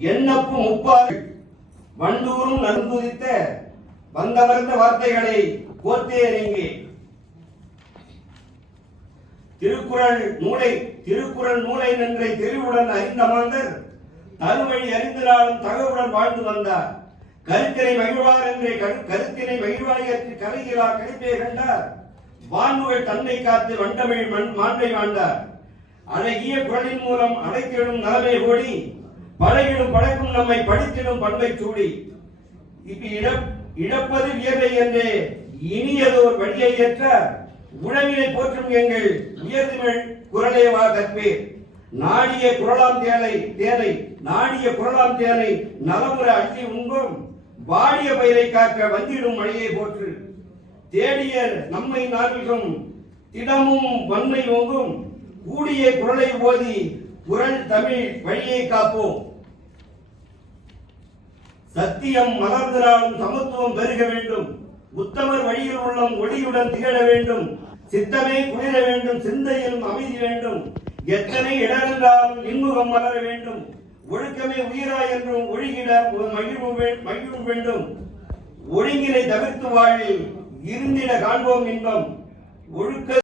எண்ணப்பு முப்பாறு வண்டூரும் நன்குதித்த வந்தமர்ந்த வார்த்தைகளை கோத்தே நீங்கே. திருக்குறள் நூலை திருக்குறள் நூலை நன்றை தெளிவுடன் அறிந்த மாந்தர் தருவழி அறிந்தினாலும் தகவுடன் வாழ்ந்து வந்தார். கருத்தினை மகிழ்வார் என்றே கரு- கருத்தினை மகிழ்வாயற்று கரையிலா கருப்பே கண்டார். வான்முகள் தன்னை காத்து வண்டமிழ் மண் மாண்பை வாழ்ந்தார். அழகிய குரலின் மூலம் அனைத்திடும் நலமே ஓடி பழகிடும் பழக்கும் நம்மை படித்திடும் பண்பை சூடி. இப்ப இழப்பது வியர்வை என்றே இனியதோர் வழியை ஏற்ற உணவினை போற்றும் எங்கள் உயர்திமிழ் குரலே வா நாடிய குரலாம் தேனை தேனை நாடிய குரலாம் தேனை நலமுற அள்ளி உண்போம். வாடிய பயிரை காக்க வந்திடும் மழையை போற்று. தேடிய நம்மை நாள்களும் திடமும் வன்மை ஓங்கும். கூடிய குரலை ஓதி குரல் தமிழ் வழியை காப்போம். சத்தியம் மலர்ந்திராலும் சமத்துவம் பெருக வேண்டும். உத்தமர் வழியில் உள்ளம் ஒளியுடன் திகழ வேண்டும். சித்தமே குளிர வேண்டும் சிந்தையிலும் அமைதி வேண்டும். எத்தனை இடரென்றாலும் இன்முகம் மலர வேண்டும். ஒழுக்கமே உயிரா என்றும் ஒழுகிட மகிழ்வு மகிழ்வு வேண்டும். ஒழுங்கினை தவிர்த்து வாழில் இருந்திட காண்போம் இன்பம். ஒழுக்க